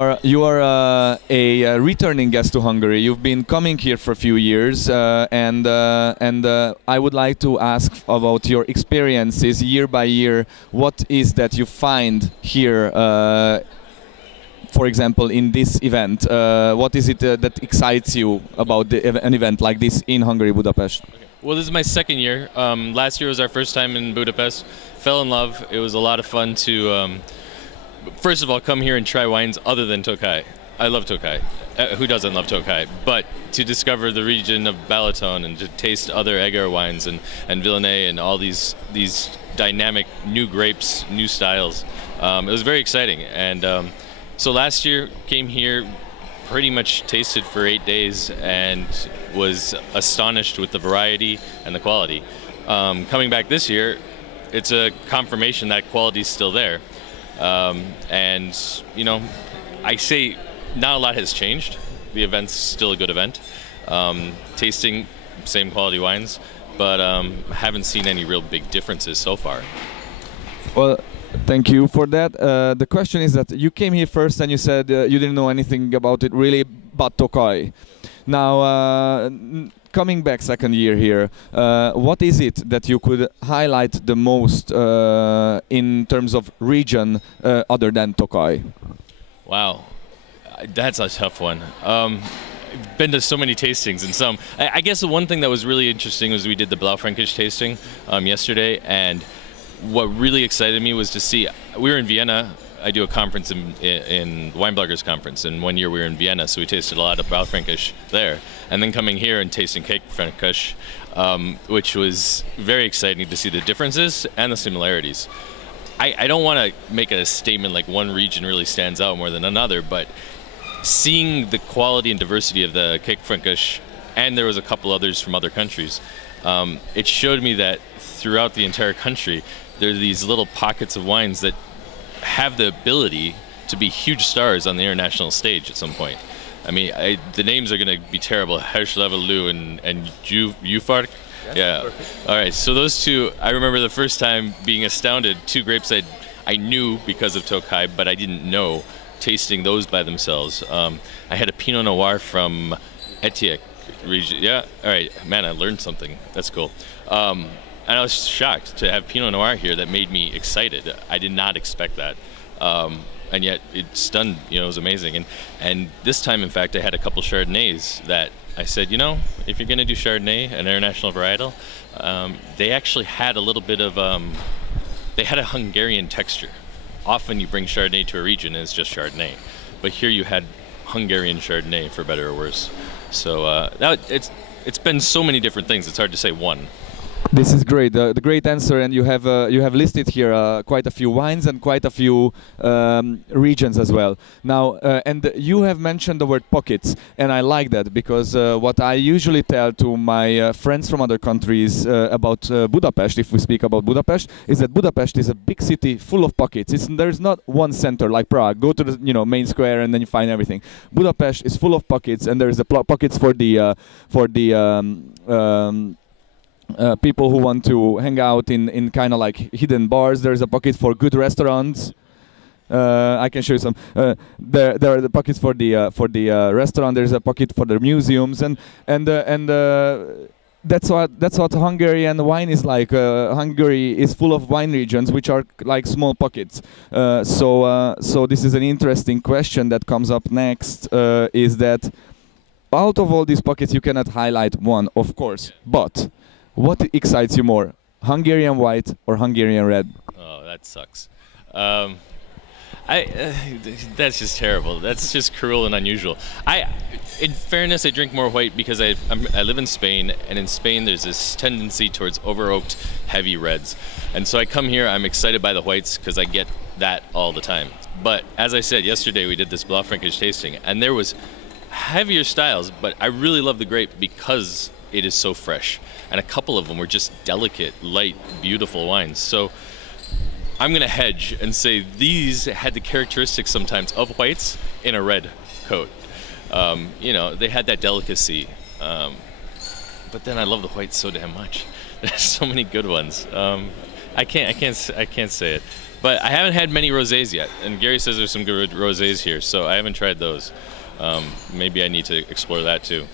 You are a returning guest to Hungary. You've been coming here for a few years, and I would like to ask about your experiences year by year. What is that you find here, for example, in this event? What is it that excites you about an event like this in Hungary, Budapest? Okay. Well, this is my second year. Last year was our first time in Budapest. Fell in love. It was a lot of fun to. First of all, come here and try wines other than Tokaj. I love Tokaj. Who doesn't love Tokaj? But to discover the region of Balaton and to taste other Eger wines and Villanet and all these dynamic new grapes, new styles, it was very exciting. And so last year came here, pretty much tasted for 8 days and was astonished with the variety and the quality. Coming back this year, it's a confirmation that quality is still there. And, you know, I say not a lot has changed. The event's still a good event. Tasting same quality wines, but haven't seen any real big differences so far. Well, thank you for that. The question is that you came here first and you said you didn't know anything about it really but Tokaj. Now, coming back second year here, what is it that you could highlight the most in terms of region other than Tokaj? Wow, that's a tough one. Been to so many tastings, and some. I guess the one thing that was really interesting was we did the Blaufränkisch tasting yesterday, and what really excited me was to see. We were in Vienna. I do a conference in Weinbloggers Conference, and one year we were in Vienna, so we tasted a lot of Blaufränkisch there. And then coming here and tasting Cake-Fränkisch, which was very exciting to see the differences and the similarities. I don't want to make a statement like one region really stands out more than another, but seeing the quality and diversity of the Cake-Fränkisch, and there was a couple others from other countries, it showed me that throughout the entire country, there are these little pockets of wines that have the ability to be huge stars on the international stage at some point. I mean, the names are going to be terrible. Herschlevelou and Jufark. Yeah. Perfect. All right. So those two, I remember the first time being astounded. Two grapes I knew because of Tokaj, but I didn't know. Tasting those by themselves. I had a Pinot Noir from Etiek region. Yeah. All right. Man, I learned something. That's cool. And I was shocked to have Pinot Noir here that made me excited. I did not expect that. And yet it stunned, you know, it was amazing. And this time, in fact, I had a couple Chardonnays that I said, you know, if you're going to do Chardonnay, an international varietal, they actually had a little bit of, they had a Hungarian texture. Often you bring Chardonnay to a region and it's just Chardonnay. But here you had Hungarian Chardonnay, for better or worse. So it's been so many different things, it's hard to say one. This is great, the great answer, and you have listed here quite a few wines and quite a few regions as well. Now, and you have mentioned the word pockets, and I like that because what I usually tell to my friends from other countries about Budapest, if we speak about Budapest, is that Budapest is a big city full of pockets. There's not one center like Prague. Go to the main square and then you find everything. Budapest is full of pockets, and there's the pockets for the people who want to hang out in kind of like hidden bars. There's a pocket for good restaurants. I can show you some. There are the pockets for the restaurant. There's a pocket for the museums, and that's what Hungarian wine is like. Hungary is full of wine regions which are like small pockets. So this is an interesting question that comes up next. Is that out of all these pockets you cannot highlight one, of course, but what excites you more, Hungarian white or Hungarian red? Oh, that sucks. That's just terrible. That's just cruel and unusual. In fairness, I drink more white because I live in Spain, and in Spain there's this tendency towards over-oaked, heavy reds. And so I come here, I'm excited by the whites because I get that all the time. But as I said, yesterday we did this Blaufränkisch tasting, and there was heavier styles, but I really love the grape because it is so fresh. And a couple of them were just delicate, light, beautiful wines. So I'm going to hedge and say these had the characteristics sometimes of whites in a red coat. You know, they had that delicacy. But then I love the whites so damn much. There's so many good ones. I can't say it. But I haven't had many rosés yet, and Gary says there's some good rosés here, so I haven't tried those. Maybe I need to explore that too.